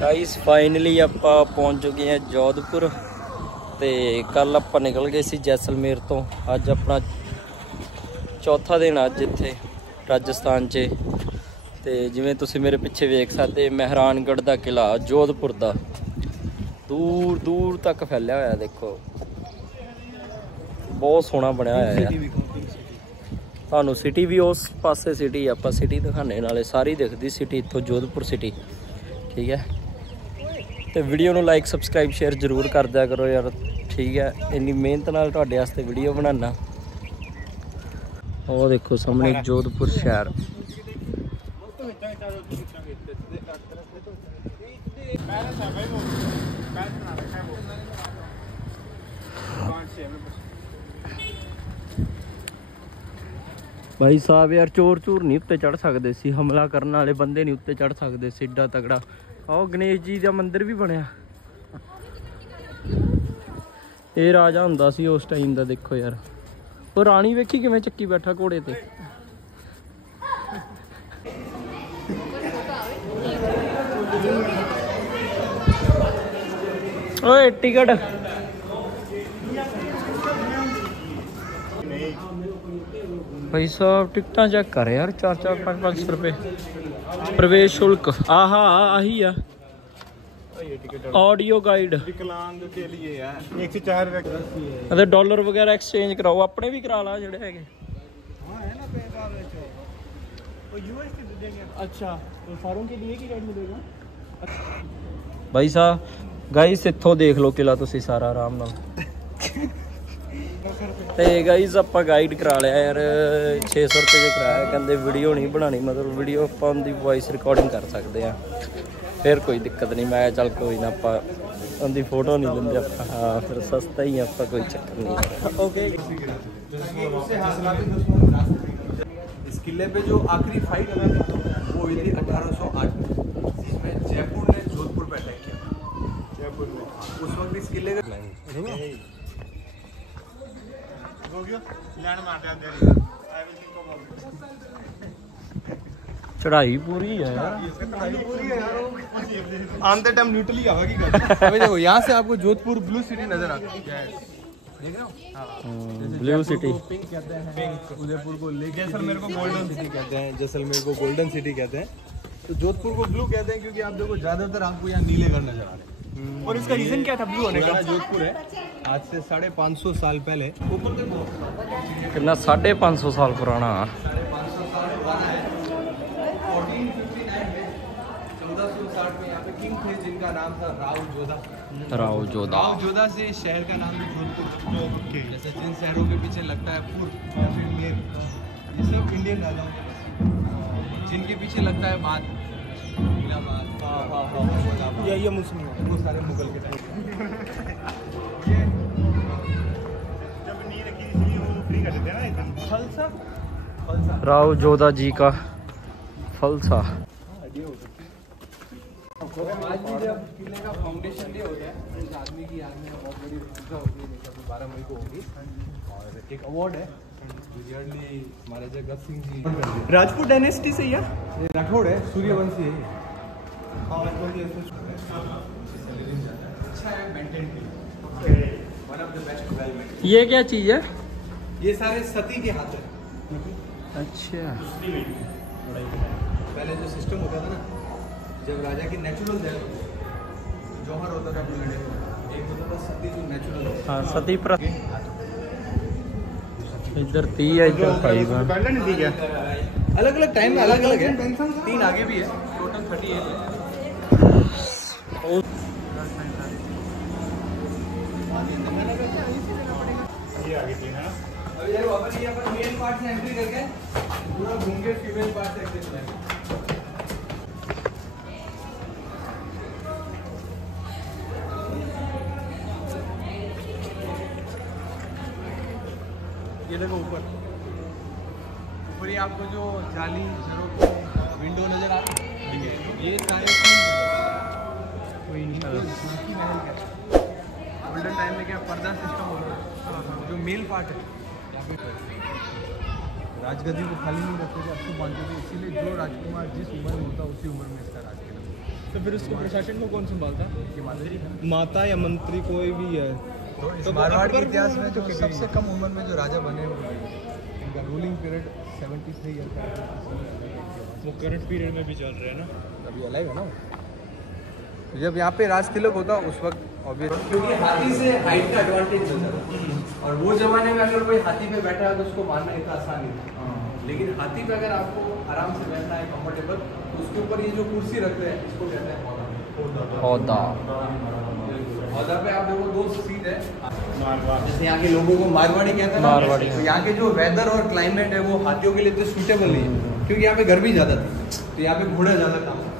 Guys finally आप पहुंच चुके हैं जोधपुर। तो कल आप निकल गए सी जैसलमेर तो। अज अपना चौथा दिन अज इत्थे राजस्थान च। तो जिवें तुसीं मेरे पिछे वेख सकते मेहरानगढ़ का किला जोधपुर का दूर दूर तक फैलिया होया। देखो बहुत सोहना बनया होया है। तुहानूं सिटी भी उस पासे सिटी आपां सिटी दिखाने नाले सारी दिखदी सिटी इत्थों जोधपुर सिटी। ठीक है तो वीडियो नूं लाइक सबसक्राइब शेयर जरूर कर दिया करो यार। ठीक है इन्नी मेहनत नाल तुहाडे वास्ते वीडियो बनाना। और देखो सामने जोधपुर शहर। भाई साहब यार चोर चूर नहीं उत्ते चढ़ सकते सी, हमला करने वाले बंदे नहीं उत्ते चढ़ सकते सी। एडा तगड़ा आओ गणेश जी का मंदिर भी बनया। ये राजा हुंदा सी उस टाइम का। देखो यार वो रानी वेखी किवें चक्की बैठा घोड़े ते। ओए टिकट भाई साहब टिकटा चेक कर यार 4-4-5-5 रुपए प्रवेश शुल्क। आहा आही आ ऑडियो गाइड विकलांग के लिए है 1 से 4 रुपए। अरे डॉलर वगैरह एक्सचेंज कराओ अपने भी करा ला जेडे हैगे। हां है ना पेपाल वो यूएस के दे देंगे। अच्छा तो सारों के लिए की रेट मिलेगा। भाई साहब गाइस इत्थों देख लो किला तुसी सारा आराम नाल। तो गाइस आपां गाइड करा लिया यार 600 रुपये जो कराया। कहते वीडियो नहीं बनानी मतलब वीडियो आपां उनकी वॉइस रिकॉर्डिंग कर सकते हैं। फिर कोई दिक्कत नहीं। मैं चल कोई ना आपां उनकी फोटो नहीं लेंगे आपां। हाँ फिर सस्ता ही आपां कोई चक्कर नहीं। ओके इस किले पे जो आखिरी फाइट हुई थी वो हुई थी 1808 में, जिसमें जयपुर ने जोधपुर पे अटैक किया। जयपुर में उस वक्त इस किले का चढ़ाई पूरी है यार। आते टाइम न्यूट्रली आवेगी। अभी देखो यहाँ से आपको जोधपुर ब्लू सिटी नजर आती है। देख रहे हो ब्लू सिटी। पिंक कहते हैं, पिंक उदयपुर को लेक, जैसलमेर को गोल्डन सिटी कहते हैं, जैसलमेर को गोल्डन सिटी कहते हैं। तो जोधपुर को ब्लू कहते हैं क्योंकि आप देखो ज्यादातर आपको यहाँ नीले घर नजर आ रहे हैं। और इसका रीजन क्या था ब्लू होने का? जोधपुर है आज से 550 साल पहले ऊपर कितना 550 साल पुराना। 550 साल पुराना है। 1459 में 1460 में यहाँ पे किंग थे जिनका नाम था राव जोधा। राव जोधा। राव जोधा से शहर का नाम भी जोधपुर। जैसे जिन शहरों के पीछे लगता है पुर या फिर मेर, ये सब इंडियन राजाओं के पास। जिनके पीछे लगता है बाद इलाहाबाद, ये मुस्लिम वो सारे मुगल के टाइम। जब नहीं रखी इसलिए वो फ्री कर देते हैं ना फलसा। राव जोधा जी का फलसा। आज भी जब किले का फाउंडेशन डे हो गया है इस आदमी की याद में बहुत बड़ी पूजा होगी, नहीं 12 मई को होगी। और एक अवार्ड है ईयरली महाराजा गत सिंह जी राजपूत डायनेस्टी से या ये राठौड़ है, सूर्यवंशी है ये। अच्छा है maintain one of the best development. ये क्या चीज़ है? ये सारे सती के हाथ है। अच्छा पहले जो सिस्टम होता था ना, जब राजा की नेचुरल डेथ जौहर होता था बुलंडे, एक होता था सती जो नेचुरल। हाँ सती पर इधर 30 है इधर 5 है। अलग अलग टाइम में अलग अलग है। 3 आगे भी है, टोटल 38 है। ये आगे 3 है। अभी देखो अपन ये अपन मेन पार्ट से एंट्री करके पूरा घूम के फीमेल पार्ट से एग्जिट करेंगे। ये देखो ऊपर ऊपर ही आपको जो जाली विंडो नजर आ रही है, ये सारे गोल्डन टाइम में क्या पर्दा सिस्टम हो रहा है। जो मेल पार्ट है यहाँ पे राजगद्दी को खाली नहीं रखते थे, अब तो बांधते थे, इसीलिए जो राजकुमार जिस उम्र में होता उसी उम्र में इसका राज किया। तो फिर उसको प्रशासन को कौन संभालता? मंत्री माता या मंत्री कोई भी है। तो इस मारवाड़ के इतिहास में जो सबसे कम उम्र में जो राजा बने हुए हैं, इनका रूलिंग पीरियड 73 ईयर का है। वो करंट पीरियड में भी चल रहे हैं ना? अभी अलग है ना। तो जब यहाँ पे राज तिलक होता उस वक्त ऑब्वियस, क्योंकि हाथी से हाइट का एडवांटेज होता है और वो जमाने में अगर कोई हाथी पे बैठा है तो उसको मारना इतना आसान नहीं था। लेकिन हाथी पे अगर आपको आराम से बैठना है कंफर्टेबल, तो उसके ऊपर ये जो कुर्सी रखते हैं इसको कहते हैं औदा। औदा पे आप देखो 2 सीट है। जैसे यहाँ के लोगों को मारवाड़ी कहते हैं ना, मारवाड़ी। तो यहाँ के जो वेदर और क्लाइमेट है वो हाथियों के लिए तो सूटेबल नहीं है, क्योंकि यहाँ पे गर्मी ज़्यादा थी, तो यहाँ पे घोड़ा ज़्यादा काम था।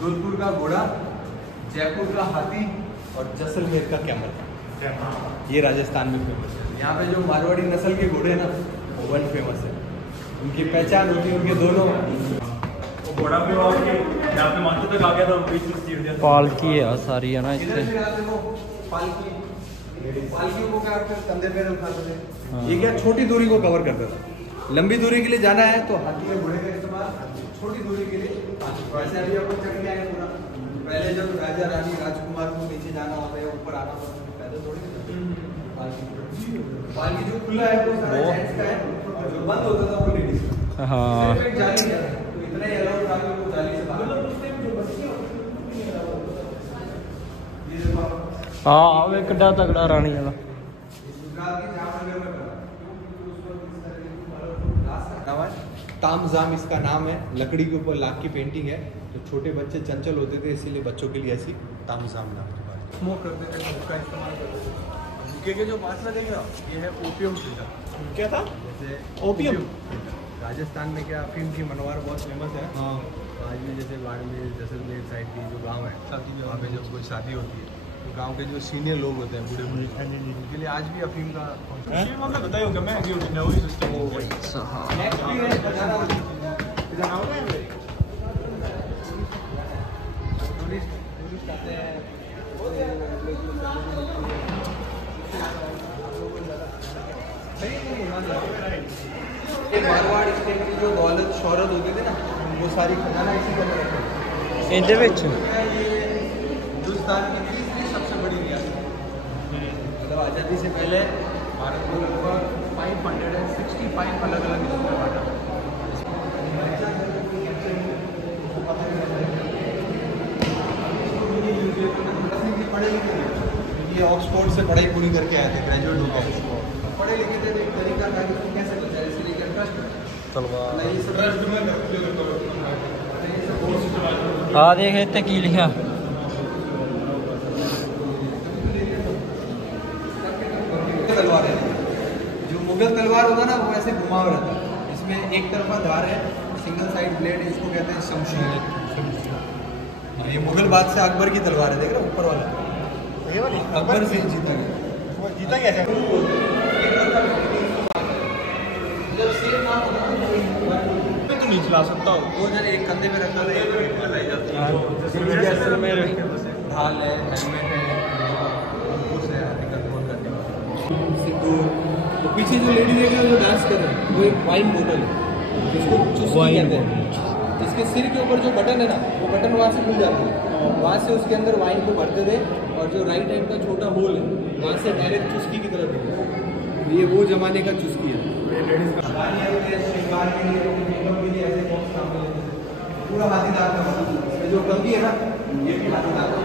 जोधपुर का घोड़ा, जयपुर का हाथी और जैसलमेर का कैमल, ये राजस्थान में फेमस है। यहाँ पे जो मारवाड़ी नस्ल के घोड़े हैं ना, वो वर्ल्ड फेमस है। उनकी पहचान होती है उनके दोनों घोड़ा पे यहाँ पे माथे तक आ गया था, बीच में सीट दिया। पालकी है सारी है ना इधर इससे। से आते हो पालकी को क्या फिर कंधे पे उठाते थे। हाँ। ये क्या छोटी दूरी को कवर करता था। लंबी दूरी के लिए जाना है तो हाथी या घोड़े का इस्तेमाल, छोटी दूरी के लिए वैसे अभी अपन चढ़ के आए पूरा। पहले जब राजा रानी राजकुमार को नीचे जाना होता है, ऊपर आना होता है, पैदल थोड़ी। पालकी जो खुला है वो सारा जेंट्स का है, और जो बंद होता था वो लेडीज का। हाँ सिर्फ एक जाली है, तो इतना ही अलाउड था कि वो जाली से बाहर। ये देखो आप, हाँ वे किड्डा तगड़ा रानी वाला। गुजरात के जामनगर में बना। तामझाम इसका नाम है, लकड़ी के ऊपर लाख की पेंटिंग है। तो छोटे बच्चे चंचल होते थे, इसीलिए बच्चों के लिए ऐसी तामझाम नाम की बात। स्मोक करते थे, उसका इस्तेमाल करते थे। भूखे के जो बात लगेंगे ना, ये है ओपियम फिल्टर। क्या था? जैसे ओपियम? राजस्थान में क्या अफीम की मनवार बहुत फेमस है। हाँ, आज भी जैसे बाड़मेर जैसलमेर साइड की जो गांव है, वहाँ पे जब कोई शादी होती है तो गांव के जो सीनियर लोग होते हैं, बूढ़े बूढ़े, उनके लिए आज भी अफीम का बताया होगा। मैं वही सिस्टम टूरिस्ट आते हैं। मारवाड़ स्टेट की जो दौलत शौहरत होती थी ना, वो सारी खजाना इसी के अंदर रखा है। ਇਹਦੇ ਵਿੱਚ हिंदुस्तान की तीसरी सबसे बड़ी रियासत है। मतलब आज़ादी से पहले भारत को लगभग 565 अलग अलग हिस्सों में बांटा। पढ़े लिखे थे, ये ऑक्सफोर्ड से पढ़ाई पूरी करके आए थे, ग्रेजुएट हो गए, पढ़े लिखे थे। तो एक तरीका था कि उसको कैसे बचा, इसलिए ट्रस्ट तलवार। नहीं, सब ट्रस्ट में ਆ ਦੇਖ ਇੱਥੇ ਕੀ ਲਿਖਿਆ। तलवार है। जो मुगल तलवार होता ना, वो ऐसे घुमाव रहता है, इसमें एक तरफा धार है, सिंगल साइड ब्लेड, इसको कहते हैं शमशीर। ये मुगल बादशाह अकबर की तलवार है, देख रहे हो ऊपर वाला, ये वाली अकबर से जीता गया। जीता क्या है? जब सेम नाम होता है मैं तो नहीं चला सकता हूँ। वो जन एक कंधे पे रखा था, एक पेट पे लाई जाती है। ढाल है, हेलमेट है, अंकुश है, कंट्रोल करने वाला सिंदूर। तो पीछे जो लेडी देख रहे हो जो डांस कर रहे हैं, वो एक वाइन बोतल है, जिसको चुस्की कहते हैं। इसके सिर के ऊपर जो बटन है ना, वो बटन वहाँ से खुल जाता है, वहाँ से उसके अंदर वाइन को भरते थे, और जो राइट हैंड का छोटा होल है, वहाँ से डायरेक्ट चुस्की की तरफ निकलता है। ये वो जमाने का चुस्की है। पूरा हाथीदार का बना, जो कंघी है ना, ये भी हाथीदार का।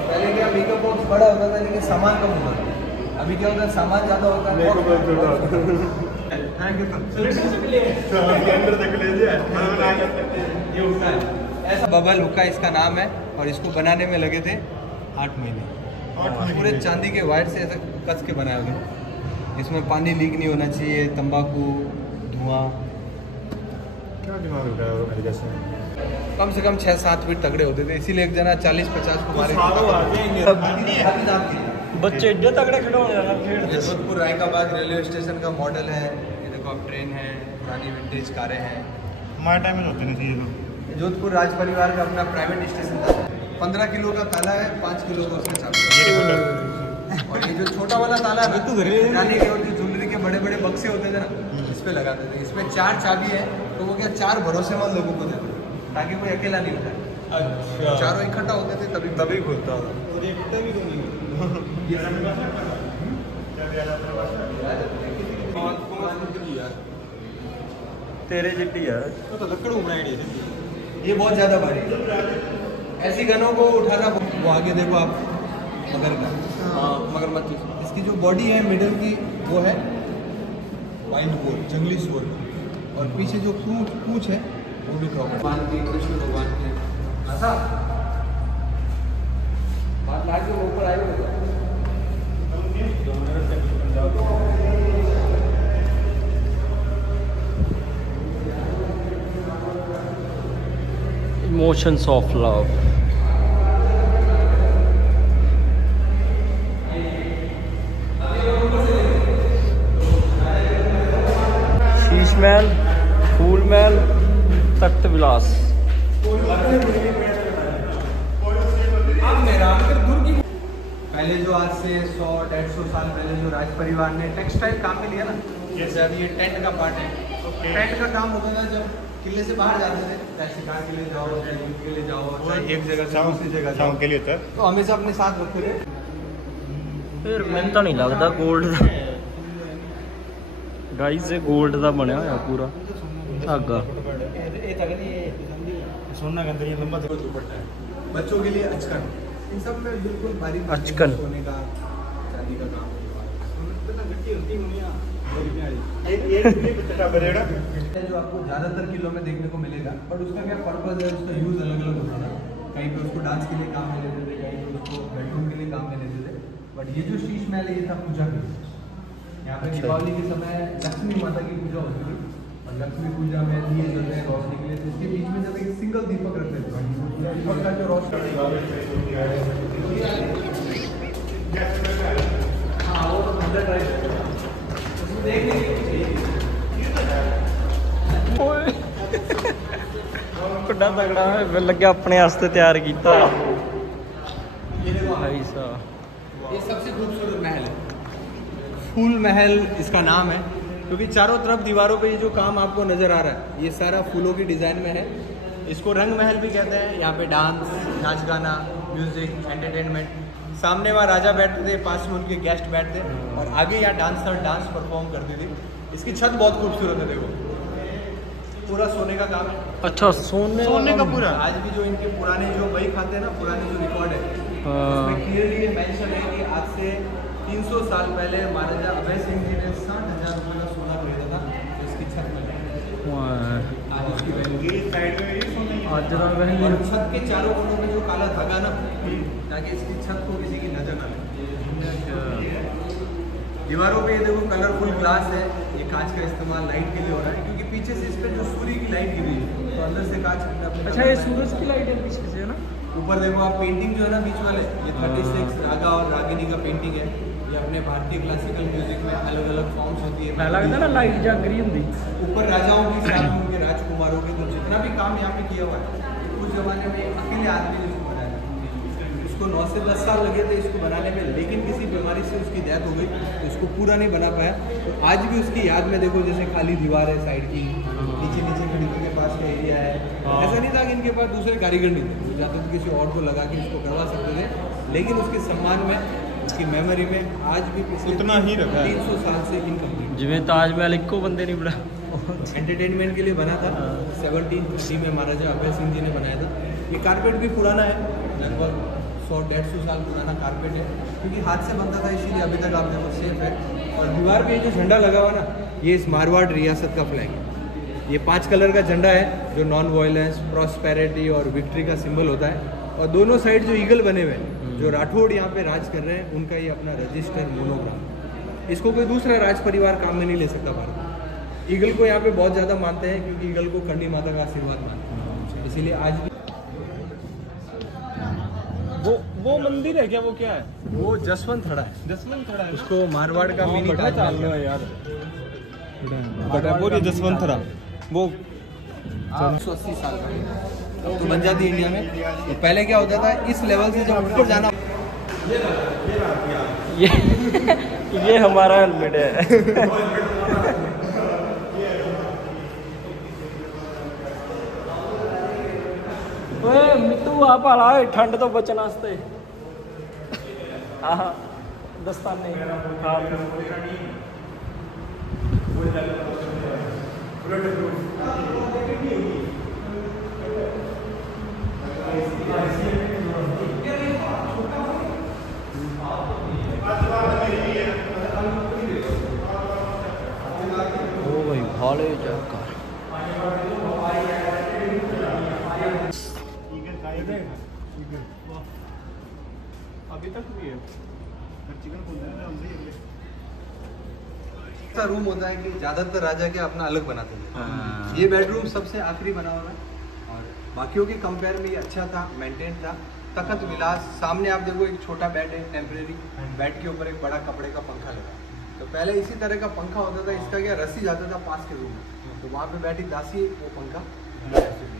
पहले क्या मेकअप बॉक्स बड़ा होता था, लेकिन सामान कम होता था। अभी क्या होता है, सामान ज़्यादा होता है। ये हुक्का है, ऐसा बबल हुक्का इसका नाम है, और इसको बनाने में लगे थे 8 महीने। पूरे चांदी के वायर से ऐसे कस के बनाए हुए। इसमें पानी लीक नहीं होना चाहिए, तंबाकू, धुआं। क्या दिमाग उठाया और मेरे जैसे कम से कम 6-7 फीट तगड़े होते थे, इसीलिए एक जना 40-50 को मारे। बच्चे एड्डे तगड़े खिलौने यार खेलते। जोधपुर रायकाबाद रेलवे स्टेशन का मॉडल है। ये देखो, अब ट्रेन है, पुरानी विंटेज कारें हैं। हमारे टाइम में होते नहीं थी ये तो। जोधपुर राज परिवार का अपना प्राइवेट स्टेशन था। 15 किलो का ताला है, 5 किलो का उसका चाबी। और ये जो छोटा वाला ताला है ना, जाने के और जो ज्वेलरी के बड़े बड़े बक्से होते थे ना, इस पे लगाते थे। इसमें 4 चाबी है, तो वो क्या 4 भरोसेमंद लोगों को देते, ताकि कोई अकेला नहीं उठाए। अच्छा, चारों इकट्ठा होते थे तभी खुलता था। और ये टूटा भी तो नहीं ये तेरे जिट्टी है तो लकड़ बनाई ये बहुत ज़्यादा भारी है। ऐसी गनों को उठाना, वो आगे देखो आप, मगर का, हाँ मगरमच्छ इसकी जो बॉडी है मिडल की वो है वाइल्ड बोर, जंगली सुअर, और पीछे जो पूंछ है वो भी भगवान की, कृष्ण भगवान की। ऐसा बात लाट के ऊपर आए हो Emotions of love. Sheesh Mahal, फूल महल, तख्त विलास। पहले जो आज से 100-150 साल पहले जो राज परिवार ने टेक्सटाइल काम में लिया ना, जैसे अभी ये टेंट का पार्ट है, तो टेंट का काम होता था जब किले से बाहर जाते थे, चाहे शिकार के लिए जाओ, चाहे युद्ध के लिए जाओ, चाहे एक जगह से दूसरी जगह जाओ के लिए था। तो हमेशा अपने साथ रखते थे। फिर मैंने तो नहीं लगता गोल्ड का गाइस, ये गोल्ड का बनया होया पूरा धागा। सोना के अंदर ये लंबा दुपट्टा है बच्चों के लिए, अचकन, इन सब में बिल्कुल बारीक अचकन। सोने का, चांदी का काम। जो आपको ज़्यादातर किलो में देखने को मिलेगा, बट उसका क्या पर्पज है, उसका यूज़ अलग अलग होता था। कहीं पे उसको डांस के लिए काम में लेते थे, कहीं पे उसको बेडरूम के लिए काम में लेते थे। बट ये जो शीश महल है ये था पूजा के लिए। यहाँ पे दीपावली के समय लक्ष्मी माता की पूजा होती थी, और लक्ष्मी पूजा में दिए जलते हैं रोशनी के लिए, तो इसके बीच में जब एक सिंगल दीपक रखते थे, दीपक का जो रोशनी, हाँ वो तो बड़ा तगड़ा है, लगे अपने वास्ते तैयार किया। भाई साहब, ये सबसे खूबसूरत महल है, फूल महल इसका नाम है, क्योंकि चारों तरफ दीवारों पे ये जो काम आपको नज़र आ रहा है ये सारा फूलों की डिज़ाइन में है। इसको रंग महल भी कहते हैं। यहाँ पे डांस, नाच गाना, म्यूजिक, एंटरटेनमेंट। सामने वहाँ राजा बैठते थे, पास में उनके गेस्ट बैठते, और आगे यहाँ डांसर डांस परफॉर्म करती थी। इसकी छत बहुत खूबसूरत है, देखो पूरा सोने का काम है। अच्छा, सोने का पूरा। आज भी जो इनके पुराने जो बही खाते हैं ना, पुराने जो रिकॉर्ड है, उसमें क्लियरली ये मेंशन है कि आज से 300 साल पहले महाराजा अभय सिंह जी ने 60,000 रुपये का सोना खरीदा था, तो इसकी छत में आज उसकी वैल्यू और छत के चारों कोनों में जो काला धागा ना, ताकि इसकी छत को किसी की नजर ना लगे। दीवारों पे ये देखो कलरफुल ग्लास है, ये कांच का इस्तेमाल लाइट के लिए हो रहा है, क्योंकि पीछे से इस पर जो सूर्य की लाइट गिरी है, तो अंदर से कांच। अच्छा, ये सूरज की लाइट है पीछे से, है ना? ऊपर देखो आप, पेंटिंग जो है ना बीच वाले, ये 36 रागा और रागिनी का पेंटिंग है। ये अपने भारतीय क्लासिकल म्यूजिक में अलग अलग फॉर्म्स होती है। लगता ना लाइट जग रही होंगी ऊपर राजाओं की साथ में उनके राजकुमारों के, तो जितना भी काम यहाँ पे किया हुआ है, उस जमाने में अकेले आदमी ने इसको बनाया। इसको 9 से 10 साल लगे थे इसको बनाने में, लेकिन किसी बीमारी से उसकी डेथ हो गई, तो इसको पूरा नहीं बना पाया। तो आज भी उसकी याद में देखो, जैसे खाली दीवार है साइड की, नीचे खिड़की के पास का एरिया है। ऐसा नहीं था कि इनके पास दूसरे कारीगर नहीं थे, जाते तो किसी और को लगा के इसको करवा सकते थे, लेकिन उसके सम्मान में, उसकी मेमोरी में आज भी उतना ही रखा है। 300 साल से इनकम्प्लीट। जिमें ताजमहल इको बंदे नहीं बना, एंटरटेनमेंट के लिए बना था। 1730 में महाराजा अभय सिंह जी ने बनाया था। ये कारपेट भी पुराना है, लगभग 100-150 साल पुराना कारपेट है, क्योंकि हाथ से बनता था, इसीलिए अभी तक आप देखो सेफ है। और दीवार पे जो झंडा लगा हुआ ना, ये इस मारवाड़ रियासत का फ्लैग है। ये 5 कलर का झंडा है, जो नॉन वायलेंस, प्रॉस्पेरिटी और विक्ट्री का सिंबल होता है। और दोनों साइड जो ईगल बने हुए हैं, जो राठौड़ यहाँ पे राज कर रहे हैं, उनका ये अपना रजिस्टर मोनोग्राम। इसको कोई दूसरा राज परिवार काम में नहीं ले सकता भारत में। ईगल को यहाँ पे बहुत ज़्यादा मानते हैं, क्योंकि ईगल को करणी माता का आशीर्वाद मानते हैं, इसीलिए आज भी। वो मंदिर है क्या? वो क्या है? वो जसवंत थड़ा है। जसवंत थड़ा है उसको मारवाड़ का मिनी बड़ा ताजमहल चाल है यार। बड़ा वो ये जसवंत थड़ा वो 180 साल का है। अब तो बन जाती है इंडिया में। तो पहले क्या होता था, इस लेवल से जब ऊपर जाना, ये हमारा हेलमेट है। ओए मित्तू, तू आ पाला ठंड तो बचने वास्ते। हाँ दस्ताने हाँ ओ भाई भाले जाकर अभी तक भी है ऐसा रूम होता है कि ज्यादातर राजा के अपना अलग बनाते हैं। ये बेडरूम सबसे आखिरी बना हुआ है और बाकियों के कंपेयर में ये अच्छा था, मेंटेन था। तखत विलास सामने आप देखो एक छोटा बेड है टेम्परेरी, बेड के ऊपर एक बड़ा कपड़े का पंखा लगा। तो पहले इसी तरह का पंखा होता था, इसका क्या रस्सी जाता था पास के रूम में, तो वहाँ पे बैठी दासी वो पंखा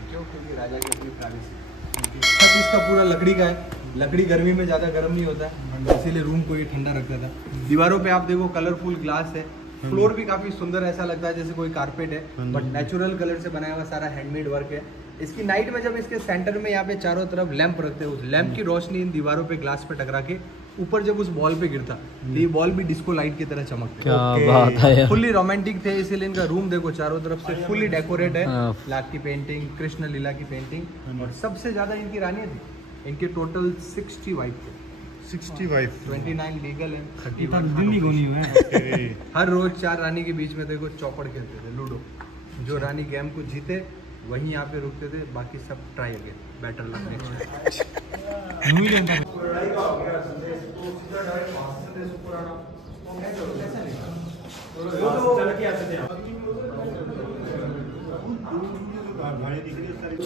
क्यों, क्योंकि राजा की अपनी प्राइवेसी। छत इसका पूरा लकड़ी का है, लकड़ी गर्मी में ज़्यादा गर्म नहीं होता है, इसीलिए रूम को ये ठंडा रखता था। दीवारों पे आप देखो कलरफुल ग्लास है, फ्लोर भी काफ़ी सुंदर ऐसा लगता है जैसे कोई कारपेट है, बट नेचुरल कलर से बनाया हुआ सारा हैंडमेड वर्क है। इसकी नाइट में जब इसके सेंटर में यहाँ पे चारों तरफ लैंप रखते हैं, उस लैंप की रोशनी इन दीवारों पे ग्लास पे टकरा के ऊपर जब उस बॉल पे गिरता तो ये बॉल भी डिस्को लाइट की तरह चमकते। क्या बात है यार। फुल्ली रोमांटिक थे, इसीलिए इनका रूम देखो चारों तरफ से फुल्ली डेकोरेट है, हाँ। लाख की पेंटिंग, कृष्ण लीला की पेंटिंग, और सबसे ज्यादा इनकी रानियां थी। इनके टोटल 60 वाइफ थे, 65 29 लीगल है, 31 दिन ही गोनी हुआ है। हर रोज 4 रानी के बीच में देखो चौपड़ खेलते थे, लूडो। जो रानी गेम को जीते वहीं यहाँ पे रुकते थे, बाकी सब try again, better luck next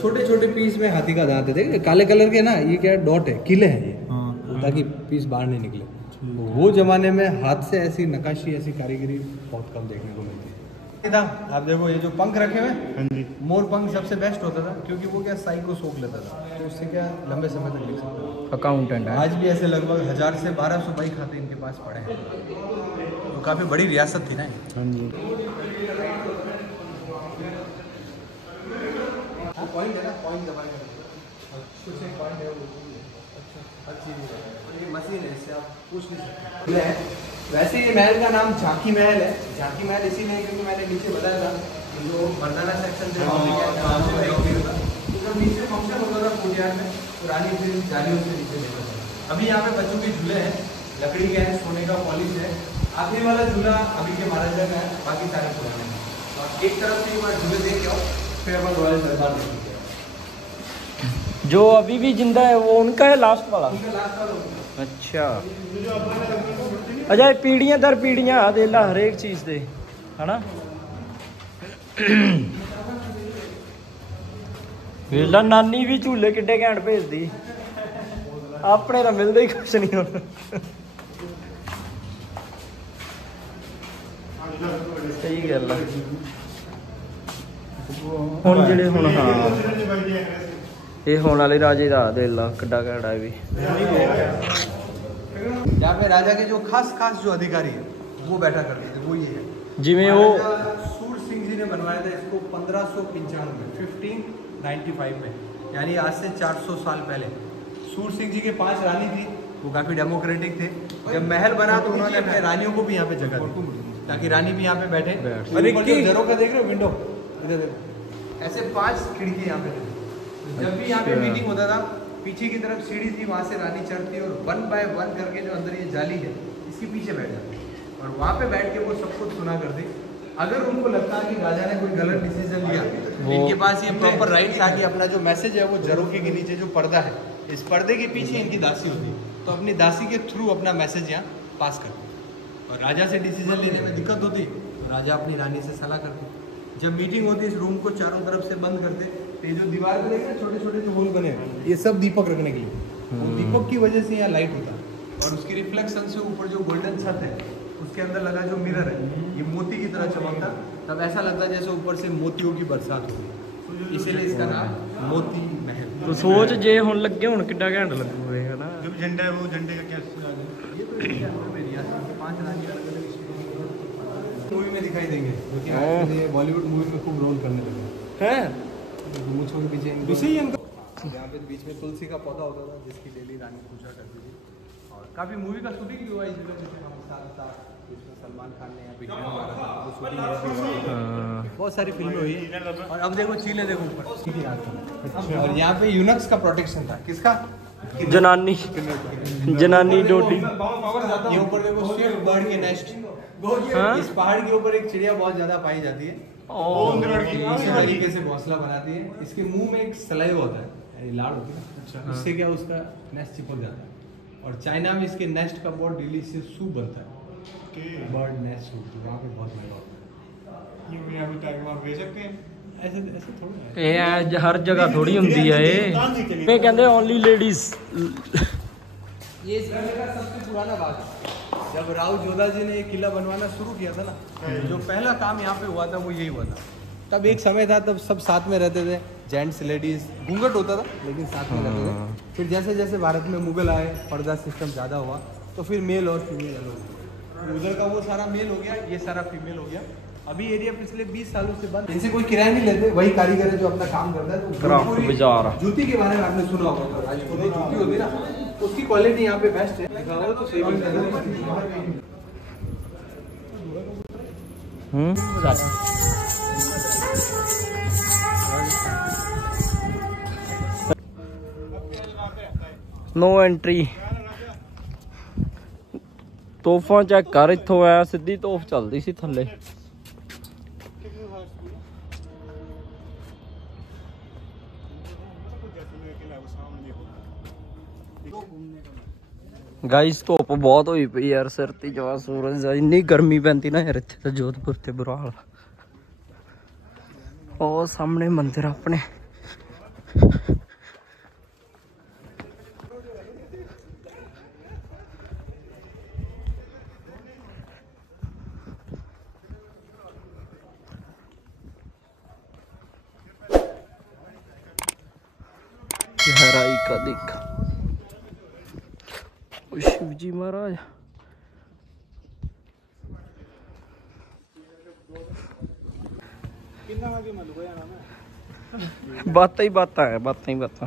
छोटे छोटे पीस में हाथी का दांत है, देख काले कलर के ना, ये क्या डॉट है, किले हैं ये, ताकि पीस बाहर नहीं निकले। वो जमाने में हाथ से ऐसी नक्काशी, ऐसी कारीगरी बहुत कम देखने को मिलती है। आप देखो ये जो पंख रखे हुए, मोर पंख सबसे बेस्ट होता था, क्योंकि वो क्या साई को सोख लेता था, तो उससे क्या लंबे समय तक लिख सकता था। अकाउंटेंट है। आज भी ऐसे लगभग 1000 से 1200 बाई खाते इनके पास पड़े हैं, तो काफ़ी बड़ी रियासत थी ना। हाँ जी। पॉइंट है ना, पॉइंट दबाएंगे कुछ एक पॉइंट है वो, अच्छा हर चीज़ है, ये मशीन है, इससे आप पूछ नहीं सकते। वैसे ये महल का नाम झांकी महल है। झांकी महल इसीलिए क्योंकि मैंने नीचे बताया था जो मर्दाना सेक्शन थे, तो जब नीचे फंक्शन होता था कोर्टयार्ड में, तो रानी फिर जालियों से नीचे लेकर था। अभी यहाँ पे बच्चों के झूले हैं, लकड़ी के हैं, सोने का पॉलिश है। आखिरी वाला झूला अभी के महाराजा का है, बाकी सारे पुराने हैं। और एक तरफ से एक बार झूले देख के आओ, फिर अपन वाले दरबार देखेंगे। जो अभी भी जिंदा है वो उनका है, लास्ट वाला। अच्छा अच्छा, पीढ़ियां दर पीढ़ियां दे ला हर एक चीज दे, है ना। वेला नानी भी झूले किड्डे घैंट भेजदी, अपने तो मिलते ही कुछ नहीं होना। सही गल है। हुण जेड़े हुण हाँ ये होने वाले राजे का दे ला किड्डा घैंट है भी। यहाँ पे राजा के जो खास जो अधिकारी है वो बैठा करते थे, वो ये है। जिमें वो सूर सिंह जी ने बनवाया था इसको 1595 में, 1595 में, यानी आज से 400 साल पहले। सूर सिंह जी के 5 रानी थी, वो काफ़ी डेमोक्रेटिक थे। जब महल बना तो उन्होंने अपने रानियों को भी यहाँ पे जगह दी, ताकि रानी भी यहाँ पे बैठे। घरों का देख रहे हो विंडो, इधर देखो, ऐसे 5 खिड़की यहाँ पे। जब भी यहाँ पे मीटिंग होता था, पीछे की तरफ सीढ़ी थी, वहाँ से रानी चढ़ती और 1 बाय 1 करके जो अंदर ये जाली है इसके पीछे बैठ जाती और वहाँ पे बैठ के वो सब कुछ सुना करती। अगर उनको लगता कि राजा ने कोई गलत डिसीजन लिया, इनके पास ये प्रॉपर राइट था कि अपना जो मैसेज है वो झरोखे के नीचे जो पर्दा है, इस पर्दे के पीछे इनकी दासी होती, तो अपनी दासी के थ्रू अपना मैसेज यहाँ पास करती। और राजा से डिसीजन लेने में दिक्कत होती तो राजा अपनी रानी से सलाह करते। जब मीटिंग होती इस रूम को चारों तरफ से बंद करते, तो ये जो दीवार पे देखते छोटे छोटे जो होल बने ये सब दीपक रखने के लिए, वो दीपक की वजह से यहाँ लाइट होता है। और उसकी रिफ्लेक्शन से ऊपर जो गोल्डन छत है उसके अंदर लगा जो मिरर है ये मोती की तरह चमकता, तब ऐसा लगता है जैसे ऊपर से मोतियों की बरसात होगी, इसीलिए इसका नाम मोती महल। तो सोच जे हुन लगे हुन किड्डा घंटा लगू है ना। जो झंडा है वो झंडे का क्या ये तो इंडिया में रियासत की 5 रानी अलग-अलग मूवी में दिखाई देंगे, जो कि बॉलीवुड मूवी में खूब रोल करने लगे हैं। मूंछों के पीछे दूसरी यहाँ पे बीच में तुलसी का पौधा होता था जिसकी डेली रानी पूजा करती थी। और काफ़ी मूवी का शूटिंग भी हुआ इस जगह, जैसे हम साथ साथ जिसमें सलमान खान ने यहाँ पे हीरो मारा था, वो शूटिंग है। बहुत सारी फिल्में हुई है। और अब देखो चीले देखो ऊपर, और यहाँ पे यूनक्स का प्रोटेक्शन था। किसका? जनानी डोडी। ये ऊपर देखो स्विफ्ट बर्ड के नेस्ट। इस पहाड़ के ऊपर एक चिड़िया बहुत ज्यादा पाई जाती है, इसी तरीके से घोंसला बनाती है। इसके मुंह में एक सलाइव होता है, लाड़ होती है, उससे क्या उसका नेस्ट चिपक जाता है। और चाइना में इसके नेस्ट का बहुत डिलीशियस सूप बनता है, बर्ड नेस्ट सूप, वहाँ पे बहुत महंगा होता है। ऐसे ऐसे थोड़ा है, ये हर जगह थोड़ी होती है ये कहते ओनली लेडीज। ये इस किले का सबसे पुराना भाग है। जब राव जोधा जी ने ये किला बनवाना शुरू किया था ना, जो पहला काम यहाँ पे हुआ था वो यही हुआ था। तब एक समय था, तब सब साथ में रहते थे, जेंट्स लेडीज, घूंघट होता था लेकिन साथ में रहते थे। फिर जैसे जैसे भारत में मुगल आए, पर्दा सिस्टम ज़्यादा हुआ, तो फिर मेल और फीमेल अलग हो गया। उधर का वो सारा मेल हो गया, ये सारा फीमेल हो गया। अभी एरिया पिछले 20 सालों से बंद, इनसे कोई किराया नहीं लेते, वही कारीगर है जो अपना काम करता है। बाजार जूती के बारे में आपने सुना होगा, राजपूती जूती होती है ना, उसकी क्वालिटी यहाँ पे बेस्ट है। दिखाओ तो सही बात नो एंट्री। ਤੋਹਫਾ ਚੈੱਕ ਕਰ, ਇੱਥੋਂ ਆਇਆ ਸਿੱਧੀ ਤੋਹਫ ਚੱਲਦੀ ਸੀ ਥੱਲੇ। ਗਾਈਸ ਧੁੱਪ ਬਹੁਤ ਹੋਈ ਪਈ ਯਾਰ, ਸਿਰ ਤੇ ਜਵਾ ਸੂਰਜ ਦਾ, ਇੰਨੀ ਗਰਮੀ ਪੈਂਦੀ ਨਾ ਯਾਰ ਇੱਥੇ ਤਾਂ ਜੋਧਪੁਰ ਤੇ ਬੁਰਾ ਹਾਲ। ਉਹ ਸਾਹਮਣੇ ਮੰਦਿਰ ਆਪਣੇ। गहराई का दिख शिव जी महाराज। बातें ही बातें है, बातें ही बातें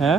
हैं।